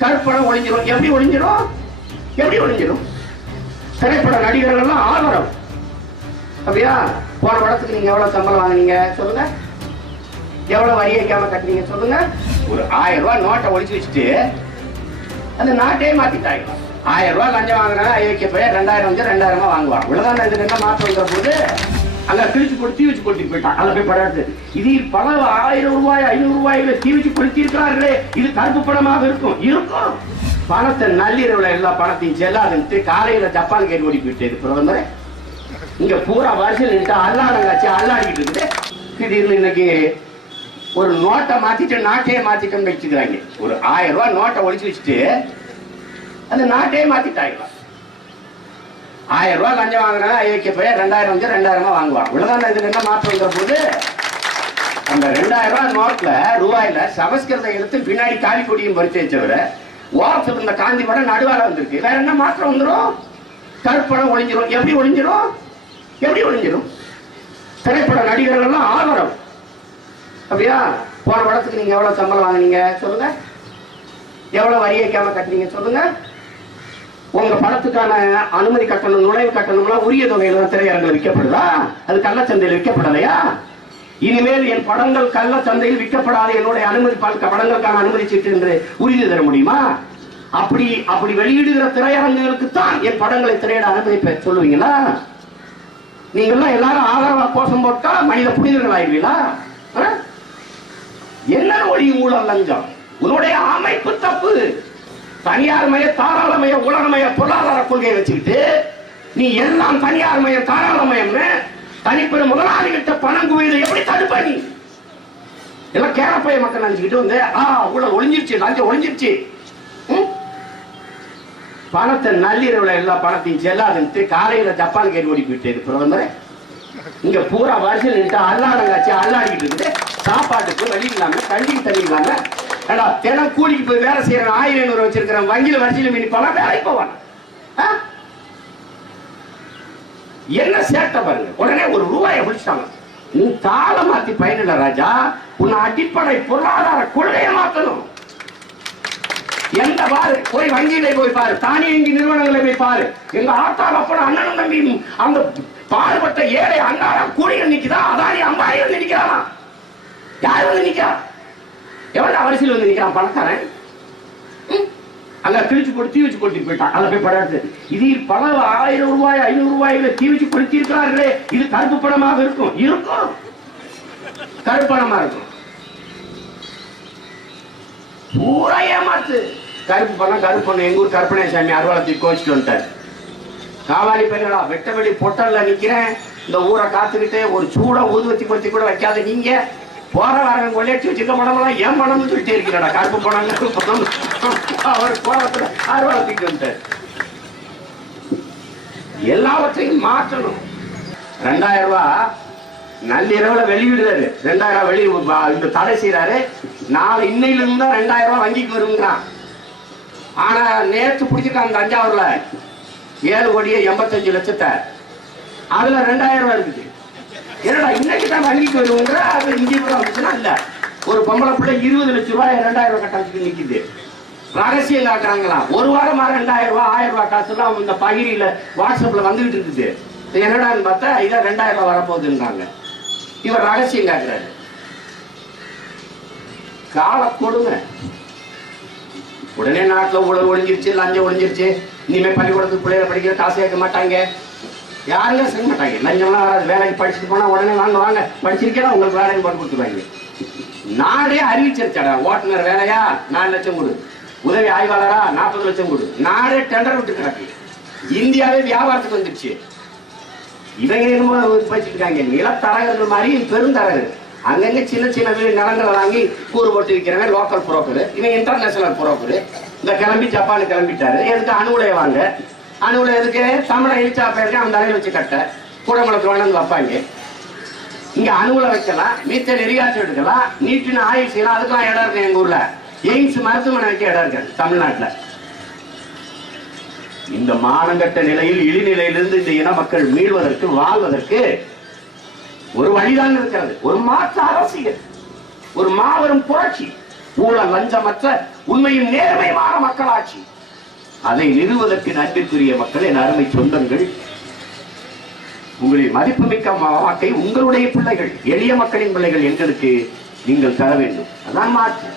கருப்பணம் ஒளிஞ்சிடும். எப்படி ஒளிஞ்சிடும்? எப்படி ஒளிஞ்சிடும்? திரைப்பட நடிகர்கள் எல்லாம் ஆதரவு. அப்படியா? போன படத்துக்கு நீங்க எவ்வளவு சம்பளம் வாங்கினீங்க சொல்லுங்க? எவ்வளவு வரி வைக்காம கட்டுறீங்க சொல்லுங்க? ஒரு 1000 ரூபாய் நோட்டை ஒளிச்சு வச்சுட்டு அந்த நாட்டையே மாத்திட்டாங்க. 1000 ரூபாய் லஞ்சம் வாங்கினா ஐக்கிய போய் 2000 வந்து 2000 வாங்குவான். உலகம் இதுக்கு என்ன மாற்றம் வந்த போது அங்க கிழிச்சு கொளுத்தி வச்சு கொளுத்திட்டு போயிட்டான். அதை போய் படம் இது பல 1000 ரூபாய் 500 ரூபாயில தீ வச்சு கொளுத்தி இருக்கிறார்களே, இது கருப்பு படமாக இருக்கும். இருக்கும். பணத்தை நள்ளிரவுல எல்லா பணத்தையும் செல்லாதுன்ட்டு காலையில ஜப்பான் கேட்டு ஓடி போயிட்டு பிரதமர் இங்க பூரா வருஷம் நின்று அல்லாடங்காச்சு அல்லாடிக்கிட்டு இருக்குது. திடீர்னு இன்னைக்கு ஒரு நோட்டை மாத்திட்டு நாட்டையே மாத்திட்டோம்னு வச்சுக்கிறாங்க. ஒரு 1000 ரூபாய் நோட்டை ஒழிச்சு வச்சுட்டு அந்த நாட்டையே மாத்திட்டாங்க. 1000 ரூபாய் லஞ்சம் வாங்கினா ஐக்கிய போய் 2000 வந்து 2000 வாங்குவான். உலகம் இதுக்கு என்ன மாற்றம் வந்த போது அந்த 2000 ரூபாய் நோட்ல ரூபாயில சமஸ்கிருதம் எடுத்து பின்னாடி காலி கொடியும் பறிச்சு வச்சவர ஓரத்தில் இருந்த காந்தி படம் நடுவால வந்திருக்கு. வேற என்ன மாற்றம் வந்துடும்? கருப்பணம் ஒளிஞ்சிடும். எப்படி ஒளிஞ்சிடும்? எப்படி ஒளிஞ்சிடும்? திரைப்பட நடிகர்கள் எல்லாம் ஆதரவு. அப்படியா? போன படத்துக்கு நீங்க எவ்வளவு சம்பளம் வாங்கினீங்க சொல்லுங்க? எவ்வளவு வரி வைக்காம கட்டுறீங்க சொல்லுங்க? உங்க படத்துக்கான அனுமதி கட்டணம் நுழைவு கட்டணம்லாம் உரிய தொகையில தான் திரையரங்கில் விற்கப்படுதா? அது கள்ளச்சந்தையில் விற்கப்படலையா? இனிமேல் என் படங்கள் கள்ள சந்தையில் விற்கப்படாத என்னுடைய அனுமதி படங்களுக்கான அனுமதி சீட்டு என்று உறுதி தர முடியுமா? அப்படி வெளியிடுகிற திரையரங்குகளுக்கு தான் என் படங்களை திரையிட அனுமதி சொல்லுவீங்களா? நீங்கெல்லாம் எல்லாரும் ஆதரவா கோஷம் போட்டா மனித புனிதர்கள் ஆயிடுவீங்களா? என்ன ஒளி ஊழல் லஞ்சம்? உன்னுடைய அமைப்பு தப்பு. தனியார் மய தாராளமய உலகமய பொருளாதார கொள்கையை வச்சுக்கிட்டு நீ எல்லாம் தனியார் மய தாராளமயம்னு தனிப்பெரு முதலாளிகிட்ட பணம் குவியதை எப்படி தடுப்ப? நீ எல்லாம் கேரப்பைய மக்கள் நினைச்சுக்கிட்டு வந்து ஊழல் ஒளிஞ்சிருச்சு லஞ்சம் ஒளிஞ்சிருச்சு. பணத்தை நள்ளிரவுல எல்லா பணத்தையும் செல்லாதுன்ட்டு காலையில ஜப்பான் கேட்டு ஓடி போயிட்டு பிரதமர் இங்க பூரா வருஷம் நின்று அல்லாடங்காச்சு அல்லாடிக்கிட்டு இருக்குது. சாப்பாட்டுக்கு வழி இல்லாம தண்ணிக்கு தண்ணி இல்லாம தினம் கூலிக்கு போய் வேலை செய்யற 1500 வச்சிருக்கிறேன் வங்கியில வரிசையில மினிப்பான வேலைக்கு போவான். என்ன சேட்டை பாருங்க. உடனே ஒரு ரூபாயை பிடிச்சிட்டாங்க. நீ தாள மாத்தி பயனில்ல ராஜா, உன்னை அடிப்படை பொருளாதார கொள்கையை மாத்தணும். எந்த பாரு போய் வங்கியில போய் பாரு, தானியங்கி நிறுவனங்களை போய் பாரு. எங்க ஆத்தாள் அப்பட அண்ணனும் தம்பி அந்த பாடுபட்ட ஏழை அண்ணாரம் கூலிகள் நிக்குதா? அதானி அம்பாரி வந்து நிக்கிறானா? யாரு வந்து நிக்கிறா? எவ்வளவு அவரிசையில் வந்து நிக்கிறான் பணக்காரன்? அங்க கிழிச்சு போட்டு தீ வச்சு கொளுத்தி போயிட்டான். அதை போய் படம் இது பல 1000 ரூபாய் 500 ரூபாயில தீ வச்சு கொளுத்தி இருக்கிறார்களே, இது கருப்பு படமாக இருக்கும். இருக்கும். கருப்பணமா இருக்கும். பூரா ஏமாத்து. கருப்பு பணம் கருப்பு பணம். எங்க ஊர் கருப்பணை சாமி அறுவாளத்துக்கு கோச்சிட்டு வந்துட்டார். காவாலி பையனா வெட்ட வெளி பொட்டல்ல நிக்கிறேன், இந்த ஊரை காத்துக்கிட்டு ஒரு சூட ஊதுவத்தி பத்தி கூட வைக்காத நீங்க போற வரங்க கொள்ளையடிச்சு வச்சுக்க பணம்லாம் ஏன் பணம்னு சொல்லிட்டே இருக்கிறாடா. கருப்பு பணம் கருப்பு பணம். அவர் கோலத்துல அறுவாளத்துக்கு வந்துட்டார். எல்லாவற்றையும் மாற்றணும். 2000 ரூபாய் நள்ளிரவுல வெளியிடுறாரு. 2000 வெளி இந்த தடை செய்யறாரு. நாளை இன்னையில இருந்து 2000 ரூபாய் வங்கிக்கு வருங்கிறான். ஆனா நேற்று பிடிச்சிருக்காங்க தஞ்சாவூர்ல 7,85,00,000. அதுல 2000 ரூபாய் இருக்குது. என்னடா இன்னைக்கு தான் வங்கிக்கு வருவோங்கிற அது இங்கே வந்துச்சுன்னா இல்ல. ஒரு பொம்பளை பிள்ளை 20 லட்சம் ரூபாய் 2000 ரூபாய் கட்டணத்துக்கு நிக்குது. ரகசியம் காட்டுறாங்களா? ஒரு வாரமா 2000 ரூபாய் 1000 ரூபாய் காசு எல்லாம் இந்த பகிரில வாட்ஸ்அப்ல வந்துகிட்டு இருக்குது. என்னடான்னு பார்த்தா இதான் 2000 ரூபாய் வரப்போகுதுன்றாங்க. இவர் ரகசியம் காட்டுறாரு. கால கொடுங்க. உடனே நாட்டுல ஊழல் ஒழிஞ்சிருச்சு, லஞ்சம் ஒழிஞ்சிருச்சு, இனிமே பள்ளிக்கூடத்துக்கு பிள்ளைகளை படிக்கிற காசு கேட்க மாட்டாங்க, யாருமே செய்ய மாட்டாங்க. லஞ்சம்லாம் வராது. வேலைக்கு படிச்சுட்டு போனா உடனே வாங்க வாங்க படிச்சிருக்கேன் உங்களுக்கு வேலைக்கு போட்டு கொடுத்துருவாங்க. நாடே அறிவிச்சிருச்சாடா. ஓட்டுநர் வேலையா 4 லட்சம் கொடு, உதவி ஆய்வாளரா 40 லட்சம் கொடு. நாடே டெண்டர் விட்டு கிடக்கு. இந்தியாவே வியாபாரத்துக்கு வந்துருச்சு. இவங்க என்னமோ வச்சிருக்காங்க நிலத்தரகர்கள் மாதிரி பெருந்தரகர். அங்கங்க சின்ன சின்ன நிலங்களை வாங்கி கூறு போட்டு விற்கிறவன் லோக்கல் புரோக்கர். இவன் இன்டர்நேஷனல் புரோக்கர். இந்த கிளம்பி ஜப்பானுக்கு கிளம்பிட்டாரு. எதுக்கு? அணுகுலைய வாங்க. அணுகுல எதுக்கு? தமிழை இழிச்சா போயிருக்கேன் அந்த தலையில் வச்சு கட்ட கூடங்குளத்துல வேணும் வைப்பாங்க. இங்க அணுகுல வைக்கலாம், மீத்தல் எரிகாட்சி எடுக்கலாம், நீட்டின ஆய்வு செய்யலாம். அதுக்கெல்லாம் இடம் இருக்கு. எங்க ஊர்ல எய்ம்ஸ் மருத்துவமனை வைக்க இடம் இருக்கு தமிழ்நாட்டுல. இந்த மானங்கட்ட நிலையில் இழிநிலையிலிருந்து இந்த இன மக்கள் மீள்வதற்கு வாழ்வதற்கு ஒரு வழிதான் இருக்கிறது. ஒரு மாற்று அரசியல், ஒரு மாபெரும் புரட்சி. ஊழல் லஞ்சமற்ற உண்மையும் நேர்மையான மக்களாட்சி. அதை நிறுவதற்கு அன்பிற்குரிய மக்கள், என் அருமை சொந்தங்கள், உங்களின் மதிப்புமிக்க வாக்கை உங்களுடைய பிள்ளைகள், எளிய மக்களின் பிள்ளைகள் எங்களுக்கு நீங்கள் தர வேண்டும். அதான் மாற்று.